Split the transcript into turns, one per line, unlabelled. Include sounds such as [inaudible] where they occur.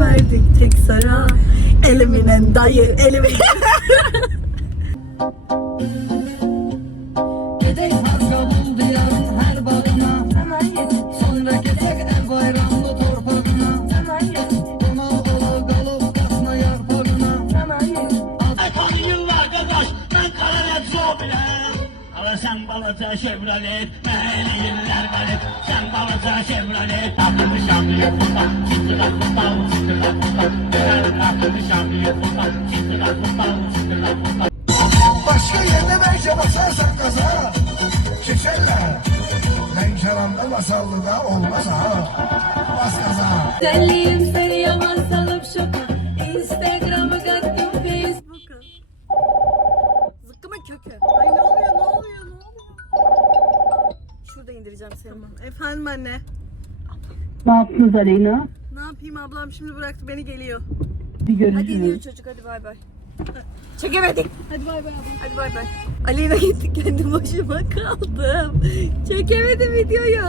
verdik tek sıra. Eliminen dayı eliminen.
Sən balaca Chevrolet, mənə
Başka yerde bence basarsan gaza Şişerler Ben kenarda masallıda olmaz ha. Bas gaza
Deliyim seni yaman salıp şoka. Instagram'ı kattım Facebook'a
Zıkkımın kökü. Ay ne oluyor ne oluyor ne oluyor? Şurada indireceğim seni. Tamam. Efendim anne.
Ne yaptınız Aleyna?
Ne yapayım ablam şimdi bıraktı beni geliyor.
Bir
Hadi iniyor
görüşürüz.
çocuk hadi bay bay. [laughs] Çekemedik. Hadi bay bay ablam. Hadi bay bay. Aleyna gitti kendi başıma kaldım. Çekemedim videoyu.